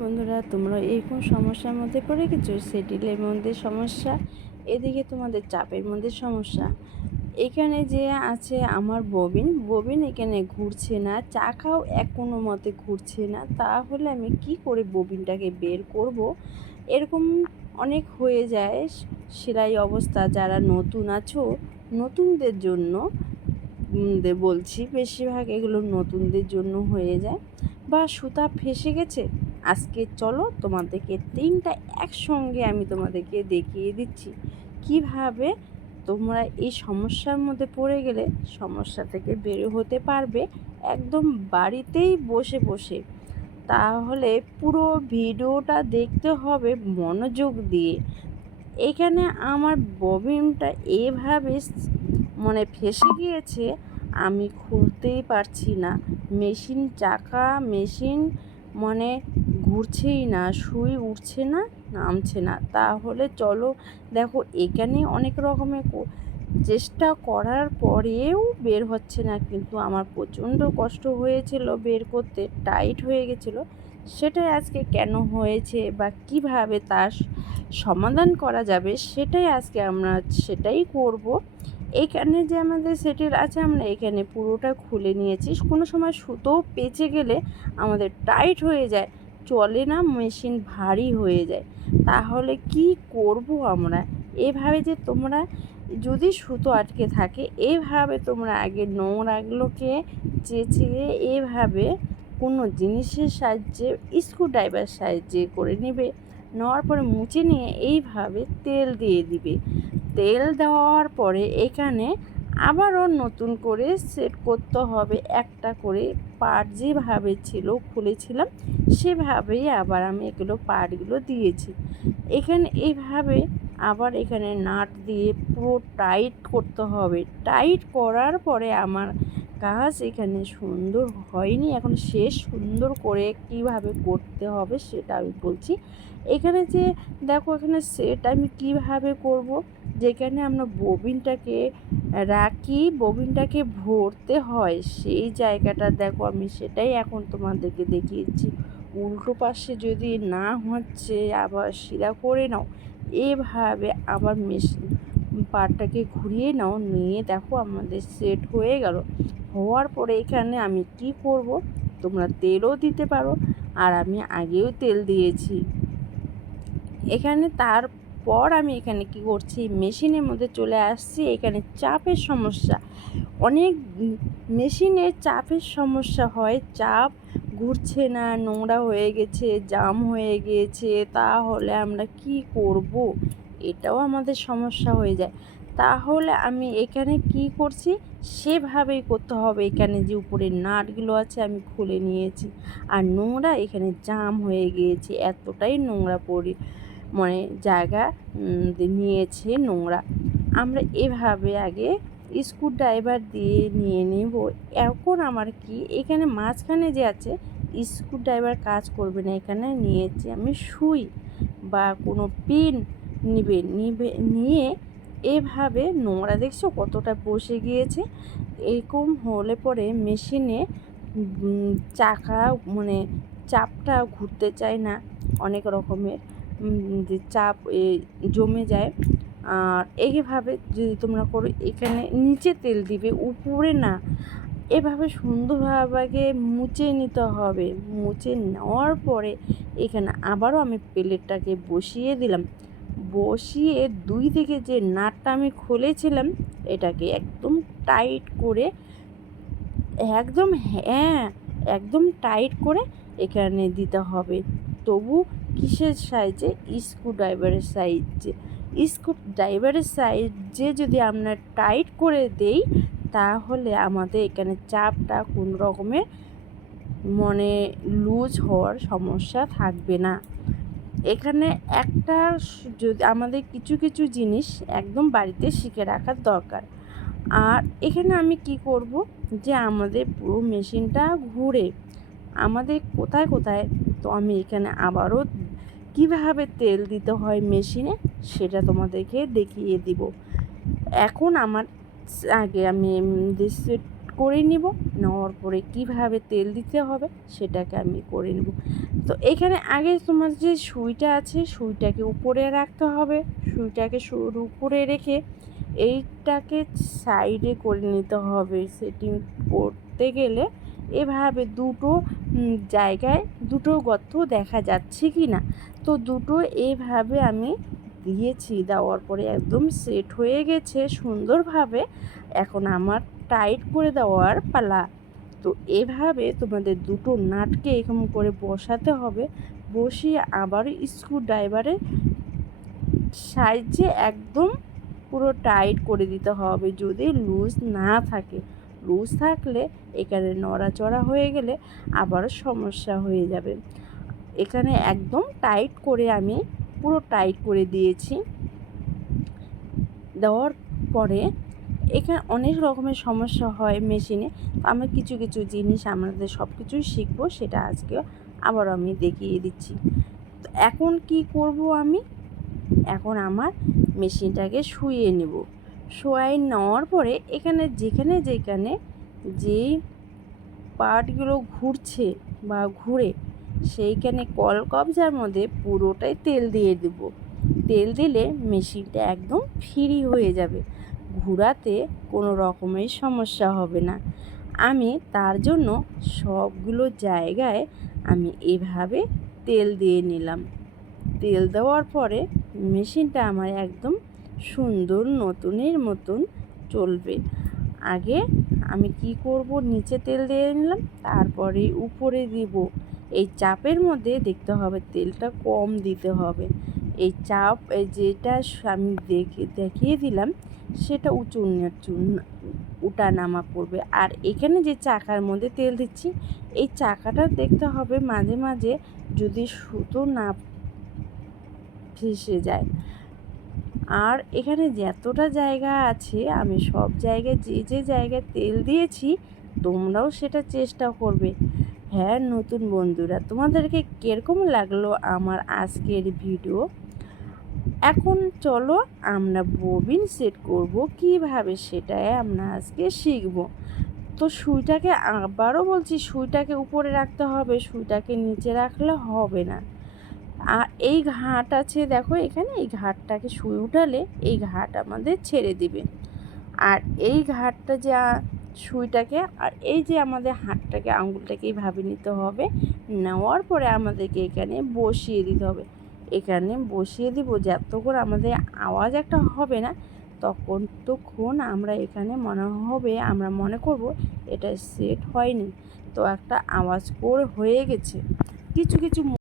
বন্ধুরা, তোমরা এরকম সমস্যার মধ্যে পড়ে গেছো? সেটেলের মধ্যে সমস্যা, এদিকে তোমাদের চাপের মধ্যে সমস্যা। এখানে যে আছে আমার ববিন এখানে ঘুরছে না, চাকাও কোনো মতে ঘুরছে না। তাহলে আমি কি করে ববিনটাকে বের করব? এরকম অনেক হয়ে যায় সেলাই অবস্থা। যারা নতুন আছো, নতুনদের জন্য বলছি, বেশিরভাগ এগুলো নতুনদের জন্য হয়ে যায়। বা সুতা ফেঁসে গেছে, আজকে চলো তোমাদেরকে তিনটা একসঙ্গে আমি তোমাদেরকে দেখিয়ে দিচ্ছি কিভাবে তোমরা এই সমস্যার মধ্যে পড়ে গেলে সমস্যা থেকে বের হতে পারবে একদম বাড়িতেই বসে বসে। তাহলে পুরো ভিডিওটা দেখতে হবে মনোযোগ দিয়ে। এখানে আমার ববিনটা এভাবে ফেঁসে গিয়েছে, আমি খুলতেই পারছি না। মেশিন মানে ঘুরছেই না, সুই উঠছে না, নামছে না। তাহলে চলো দেখো, এখানে অনেক রকমের চেষ্টা করার পরেও বের হচ্ছে না, কিন্তু আমার প্রচণ্ড কষ্ট হয়েছিল বের করতে, টাইট হয়ে গেছিলো। সেটাই আজকে কেন হয়েছে বা কিভাবে তার সমাধান করা যাবে সেটাই আজকে আমরা সেটাই করব। এইখানে যে আমাদের সেটেল আছে, আমরা এখানে পুরোটা খুলে নিয়েছি। কোনো সময় সুতো পেঁচে গেলে আমাদের টাইট হয়ে যায়, চলে না, মেশিন ভারী হয়ে যায়। তাহলে কি করব আমরা? এভাবে যে তোমরা যদি সুতো আটকে থাকে, এভাবে তোমরা আগে নোংরাগুলোকে চেঁচিয়ে এভাবে কোনো জিনিসের সাহায্যে, স্ক্রুড্রাইভার সাহায্যে করে নেবে। নেওয়ার পরে মুছে নিয়ে এইভাবে তেল দিয়ে দিবে। তেল দেওয়ার পরে এখানে আবারও নতুন করে সেট করতে হবে। একটা করে পার্ট যেভাবে ছিল খুলেছিলাম সেভাবেই আবার আমি এগুলো পার্টগুলো দিয়েছি। এখানে এইভাবে আবার এখানে নাট দিয়ে পুরো টাইট করতে হবে। টাইট করার পরে আমার কাজ এখানে সুন্দর হয়নি, এখন শেষ সুন্দর করে কিভাবে করতে হবে সেটা আমি বলছি। এখানে যে দেখো, এখানে সেট আমি কিভাবে করব, যেখানে আমরা ববিনটাকে রাখি, ববিনটাকে ভরতে হয় সেই জায়গাটা দেখো, আমি সেটাই এখন তোমাদেরকে দেখিয়েছি। উল্টো পাশে যদি না হচ্ছে আবার সিধা করে নাও, এভাবে আবার মেশিন পার্টটাকে ঘুরিয়ে নাও, নিয়ে দেখো আমাদের সেট হয়ে গেল। হওয়ার পরে এখানে আমি কি করব, তোমরা তেলও দিতে পারো, আর আমি আগেও তেল দিয়েছি। এখানে তারপর আমি এখানে কি করছি, মেশিনের মধ্যে চলে আসছি। এখানে চাপের সমস্যা, অনেক মেশিনের চাপের সমস্যা হয়, চাপ ঘুরছে না, নোংরা হয়ে গেছে, জাম হয়ে গিয়েছে। তাহলে আমরা কি করব? এটাও আমাদের সমস্যা হয়ে যায়। তাহলে আমি এখানে কি করছি সেভাবেই করতে হবে। এখানে যে উপরের নাটগুলো আছে আমি খুলে নিয়েছি, আর নোংরা এখানে জাম হয়ে গিয়েছে, এতটাই নোংরা জায়গা নিয়েছে নোংরা। আমরা এভাবে আগে স্ক্রুড্রাইভার দিয়ে নিয়ে নেব। এখন আমার কি এখানে মাঝখানে যে আছে স্ক্রুড্রাইভার কাজ করবে না, এখানে নিয়েছি আমি সুই বা কোনো পিন নিয়ে এভাবে নোংরা দেখছো কতটা বসে গিয়েছে। এরকম হলে পরে মেশিনে চাকা চাপটা ঘুরতে চায় না, অনেক রকমের যে চাপ জমে যায়। আর এইভাবে যদি তোমরা করো, এখানে নিচে তেল দিবে, উপরে না। এভাবে সুন্দরভাবে মুছে নিতে হবে। মুছে নেওয়ার পরে এখানে আবারও আমি প্লেটটাকে বসিয়ে দিলাম। বসিয়ে দুই দিকে যে নাটটা আমি খুলেছিলাম এটাকে একদম টাইট করে, একদম টাইট করে এখানে দিতে হবে। তবু কিসের সাহায্যে? স্ক্রুড্রাইভারের সাহায্যে যদি আমরা টাইট করে দেই, তাহলে আমাদের এখানে চাপটা কোন রকমের লুজ হওয়ার সমস্যা থাকবে না। এখানে একটা যদি আমাদের কিছু কিছু জিনিস একদম বাড়িতে শিখে রাখার দরকার। আর এখানে আমি কি করব, যে আমাদের পুরো মেশিনটা ঘুরে আমাদের কোথায় কোথায়, তো আমি এখানে আবারও কিভাবে তেল দিতে হয় মেশিনে সেটা তোমাদেরকে দেখিয়ে দিব। এখন আমার আগে আমি সেট করে নিব। নেওয়ার পরে কিভাবে তেল দিতে হবে সেটাকে আমি করে নেব। তো এখানে আগে তোমার যে সুইটা আছে সুইটাকে উপরে রাখতে হবে। সুইটাকে উপরে রেখে এইটাকে সাইডে করে নিতে হবে। সেটিং করতে গেলে এভাবে দুটো জায়গায় দুটো গর্ত দেখা যাচ্ছে কি না, তো দুটো এভাবে আমি দিয়েছি। দেওয়ার পরে একদম সেট হয়ে গেছে সুন্দরভাবে। এখন আমার টাইট করে দেওয়ার পালা। তো এভাবে তোমাদের দুটো নাটকে এরকম করে বসাতে হবে। বসিয়ে আবার স্ক্রুড্রাইভারের সাহায্যে একদম পুরো টাইট করে দিতে হবে। যদি লুজ না থাকে, লুজ থাকলে এখানে নড়াচড়া হয়ে গেলে আবারও সমস্যা হয়ে যাবে। এখানে একদম টাইট করে আমি পুরো টাইট করে দিয়েছি। দেওয়ার পরে এখানে অনেক রকমের সমস্যা হয় মেশিনে। আমরা কিছু কিছু জিনিস আমাদের সব কিছুই শিখবো, সেটা আজকে আবার আমি দেখিয়ে দিচ্ছি। তো এখন কি করব আমি, এখন আমার মেশিনটাকে শুইয়ে নেব। শুয়ে নেওয়ার পরে এখানে যেখানে যেখানে যেই পার্টগুলো ঘুরছে বা ঘুরে সেইখানে কলকবজার মধ্যে পুরোটাই তেল দিয়ে দেব। তেল দিলে মেশিনটা একদম ফ্রি হয়ে যাবে, ঘোরাতে কোনো রকমের সমস্যা হবে না। আমি তার জন্য সবগুলো জায়গায় আমি এভাবে তেল দিয়ে নিলাম। তেল দেওয়ার পরে মেশিনটা আমার একদম সুন্দর নতুনের মতন চলবে। আগে আমি কি করব, নিচে তেল দিয়ে নিলাম, তারপরে উপরে দিব। এই চাপের মধ্যে দেখতে হবে তেলটা কম দিতে হবে। এই চাপ যেটা আমি দেখিয়ে দিলাম সেটা উঠা নামা করবে। আর এখানে যে চাকার মধ্যে তেল দিচ্ছি এই চাকাটা দেখতে হবে মাঝে মাঝে যদি সুতো না ভেসে যায়। আর এখানে যতটা জায়গা আছে আমি সব জায়গায় যে যে জায়গায় তেল দিয়েছি তোমরাও সেটা চেষ্টা করবে। হ্যাঁ নতুন বন্ধুরা, তোমাদেরকে কীরকম লাগলো আমার আজকের ভিডিও? এখন চলো আমরা ববিন সেট করব কিভাবে, সেটাই আমরা আজকে শিখব। তো সুইটাকে আবারও বলছি, সুইটাকে উপরে রাখতে হবে, সুইটাকে নিচে রাখলে হবে না। আর এই ঘাট আছে দেখো এখানে, এই ঘাটটাকে সুই উঠালে এই ঘাট আমাদের ছেড়ে দিবে। আর এই ঘাটটা যা সুইটাকে আর এই যে আমাদের হাতটাকে আঙুলটাকে এইভাবে নিতে হবে। নেওয়ার পরে আমাদেরকে এখানে বসিয়ে দিতে হবে। এখানে বসিয়ে দিব যতক্ষণ আমাদের আওয়াজ একটা হবে না তখন আমরা এখানে আমরা মনে করব এটা সেট হয়নি, তো একটা আওয়াজ হয়ে গেছে। কিছু কিছু